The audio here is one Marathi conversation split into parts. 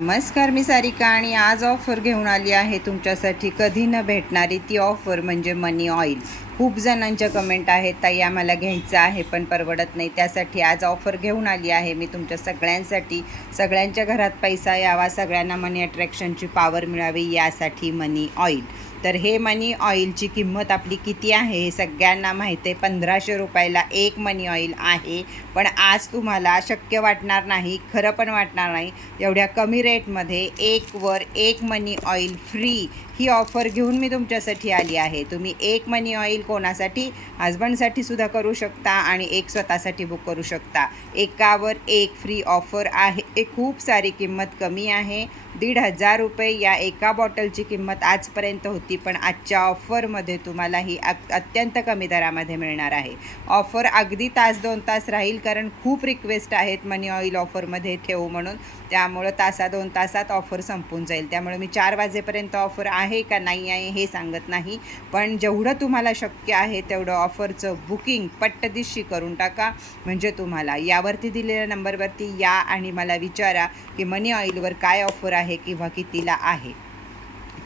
नमस्कार मी सारिका आणि आज ऑफर घेऊन आली आहे तुमच्यासाठी. कधी न भेटणारी ती ऑफर म्हणजे मनी ऑइल खूप जणांच्या कमेंट आहेत ताई आम्हाला घ्यायचं आहे पण परवडत नाही. त्यासाठी आज ऑफर घेऊन आली आहे मी तुमच्या सगळ्यांसाठी. सगळ्यांच्या घरात पैसा यावा सगळ्यांना मनी अट्रॅक्शनची पॉवर मिळावी यासाठी मनी ऑइल तर हे मनी ऑइलची किंमत आपली किती आहे हे सगळ्यांना माहीत आहे. पंधराशे रुपयाला एक मनी ऑइल आहे. पण आज तुम्हाला शक्य वाटणार नाही खरं पण वाटणार नाही. एवढ्या कमी रेटमध्ये एकवर एक मनी ऑइल फ्री ही ऑफर घेऊन मी तुमच्यासाठी आली आहे. तुम्ही एक मनी ऑइल कोणासाठी? हजबंडसाठी सुद्धा करू शकता आणि एक स्वतःसाठी बुक करू शकता. एकावर एक फ्री ऑफर आहे. हे खूप सारी किंमत कमी आहे. दीड हजार रुपये या एका बॉटलची किंमत आजपर्यंत होती. पण आजच्या ऑफरमध्ये तुम्हाला ही अत्यंत कमी दरामध्ये मिळणार आहे. ऑफर अगदी तास दोन तास राहील कारण खूप रिक्वेस्ट आहेत मनी ऑइल ऑफरमध्ये ठेवू म्हणून. त्यामुळं तासा दोन तासात ऑफर संपून जाईल. त्यामुळे मी चार वाजेपर्यंत ऑफर आहे का नाही आहे हे सांगत नाही. पण जेवढं तुम्हाला शक्य आहे तेवढं ऑफरचं बुकिंग पट्टदिशी करून टाका. म्हणजे तुम्हाला यावरती दिलेल्या नंबरवरती या आणि मला विचारा की मनी ऑइलवर काय ऑफर आहे किंवा कितीला आहे.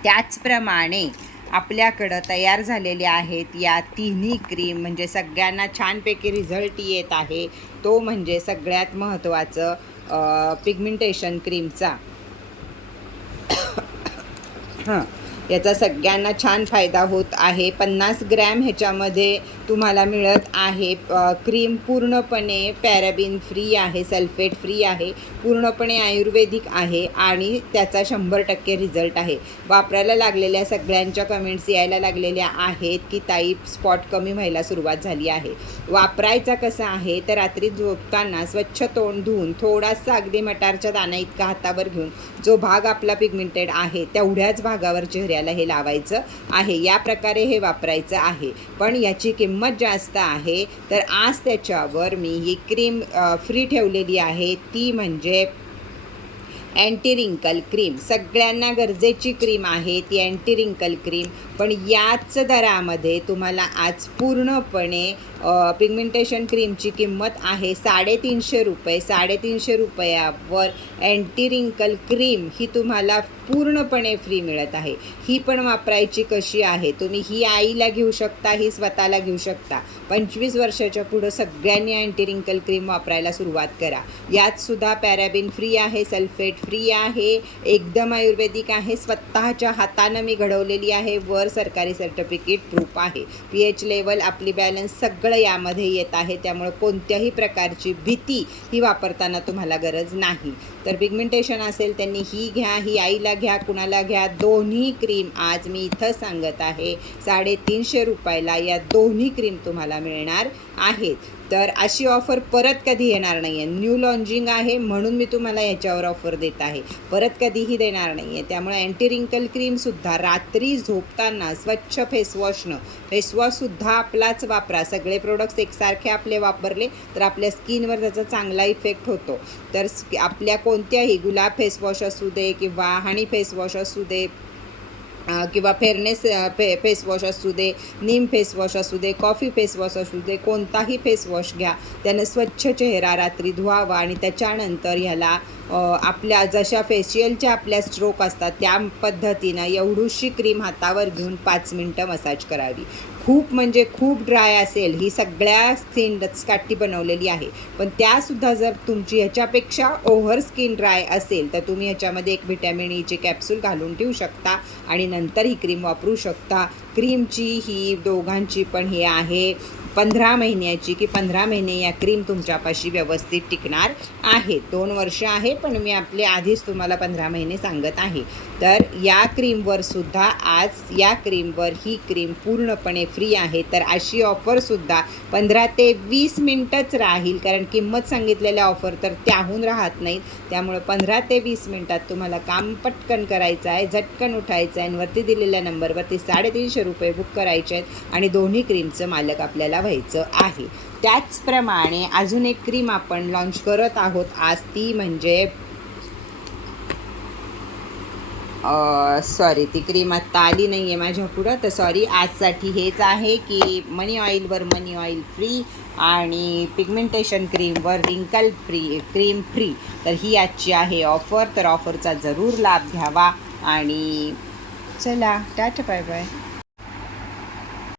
त्याचप्रमाणे आपल्याकडं तयार झालेल्या आहेत या तिन्ही क्रीम म्हणजे सगळ्यांना छानपैकी रिझल्ट येत आहे. तो म्हणजे सगळ्यात महत्त्वाचं पिगमेंटेशन क्रीमचा हां. याचा सगळ्यांना छान फायदा होत आहे. पन्नास ग्रॅम ह्याच्यामध्ये तुम्हाला मिळत आहे क्रीम पूर्णपणे पॅराबिन फ्री आहे सल्फेट फ्री आहे पूर्णपणे आयुर्वेदिक आहे आणि त्याचा शंभर टक्के रिझल्ट आहे. वापरायला लागलेल्या सगळ्यांच्या कमेंट्स यायला लागलेल्या आहेत की ताई स्पॉट कमी व्हायला सुरुवात झाली आहे. वापरायचा कसा आहे तर रात्री झोपताना स्वच्छ तोंड धुवून थोडासा अगदी मटारच्या दाना इतका हातावर घेऊन जो भाग आपला पिगमेंटेड आहे तेवढ्याच भागावर चेहऱ्याला हे लावायचं आहे. या प्रकारे हे वापरायचं आहे. पण याची किंमत जास्त आहे. तर आज त्याच्यावर मी ही क्रीम फ्री ठेवलेली आहे. ती म्हणजे अँटी रिंकल क्रीम. सगळ्यांना गरजेची क्रीम आहे ती अँटी रिंकल क्रीम. पण याच दरामध्ये तुम्हाला आज पूर्णपणे पिगमेंटेशन क्रीमची किंमत आहे साडेतीनशे रुपये. साडेतीनशे रुपयावर अँटी रिंकल क्रीम ही तुम्हाला पूर्णपणे फ्री मिळत आहे. ही पण वापरायची कशी आहे? तुम्ही ही आईला घेऊ शकता ही स्वतःला घेऊ शकता. पंचवीस वर्षाच्या पुढं सगळ्यांनी अँटी रिंकल क्रीम वापरायला सुरुवात करा. यात सुद्धा पॅराबिन फ्री आहे सल्फेट फ्री आहे एकदम आयुर्वेदिक आहे. स्वतःच्या हातानं मी घडवलेली आहे. वर सरकारी सर्टिफिकेट प्रूफ आहे. पी एच लेवल आपली बॅलन्स सगळं यामध्ये येत आहे. त्यामुळे कोणत्याही प्रकारची भीती ही वापरताना तुम्हाला गरज नाही. तर पिगमेंटेशन असेल त्यांनी ही घ्या ही आईला घ्या कुणाला घ्या दोन्ही क्रीम आज मी इथं सांगत आहे. साडेतीनशे रुपयाला या दोन्ही क्रीम तुम्हाला मिळणार आहेत. तर अशी ऑफर परत कधी येणार नाही आहे न्यू लॉन्चिंग आहे म्हणून मी तुम्हाला याच्यावर ऑफर देत आहे. परत कधीही देणार नाही आहे त्यामुळे अँटी रिंकल क्रीमसुद्धा रात्री झोपताना स्वच्छ फेसवॉशनं फेसवॉशसुद्धा आपलाच वापरा. सगळे प्रोडक्ट्स एकसारखे आपले वापरले तर आपल्या स्किनवर त्याचा चांगला इफेक्ट होतो. तर आपल्या कोणत्याही गुलाब फेसवॉश असू दे किंवा हनी फेसवॉश असू दे किंवा फेअरनेस फे फेसवॉश असू दे नीम फेसवॉश असू दे कॉफी फेसवॉश असू दे कोणताही फेसवॉश घ्या. त्यानं स्वच्छ चेहरा रात्री धुवावा आणि त्याच्यानंतर ह्याला आपल्या जशा फेशियलच्या आपल्या स्ट्रोक असतात त्या पद्धतीनं एवढीशी क्रीम हातावर घेऊन पाच मिनटं मसाज करावी. खूप म्हणजे खूप ड्राय असेल ही सगळ्या स्किनसाठी बनवलेली आहे. पण त्यासुद्धा जर तुमची ह्याच्यापेक्षा ओव्हर स्किन ड्राय असेल तर तुम्ही ह्याच्यामध्ये एक व्हिटॅमिन ईचे कॅप्सूल घालून ठेवू शकता आणि नंतर ही क्रीम वापरू शकता. क्रीमची ही दोघांची पण हे आहे. पंधरा महिन्याची की पंधरा महिने या क्रीम तुमच्यापाशी व्यवस्थित टिकणार आहे. दोन वर्ष आहे पण मी आपले आधीच तुम्हाला पंधरा महिने सांगत आहे. तर या क्रीमवर सुद्धा आज या क्रीमवर ही क्रीम पूर्णपणे फ्री आहे. तर अशी ऑफरसुद्धा पंधरा ते वीस मिनटंच राहील. कारण किंमत सांगितलेल्या ऑफर तर त्याहून राहत नाहीत. त्यामुळं पंधरा ते वीस मिनटात तुम्हाला काम पटकन करायचं आहे झटकन उठायचं आहे आणि वरती दिलेल्या नंबरवरती साडेतीनशे रुपये बुक करायचे आहेत आणि दोन्ही क्रीमचं मालक आपल्याला व्हायचं आहे. त्याचप्रमाणे अजून एक क्रीम आपण लॉन्च करत आहोत. आज ती म्हणजे सॉरी ती क्रीम आत्ता आली नाही आहे माझ्या पुढं तर सॉरी आजसाठी हेच आहे की मनी ऑइलवर मनी ऑइल फ्री आणि पिगमेंटेशन क्रीमवर रिंकल फ्री क्रीम फ्री तर ही आजची आहे ऑफर तर ऑफरचा जरूर लाभ घ्यावा आणि चला टाटा बाय बाय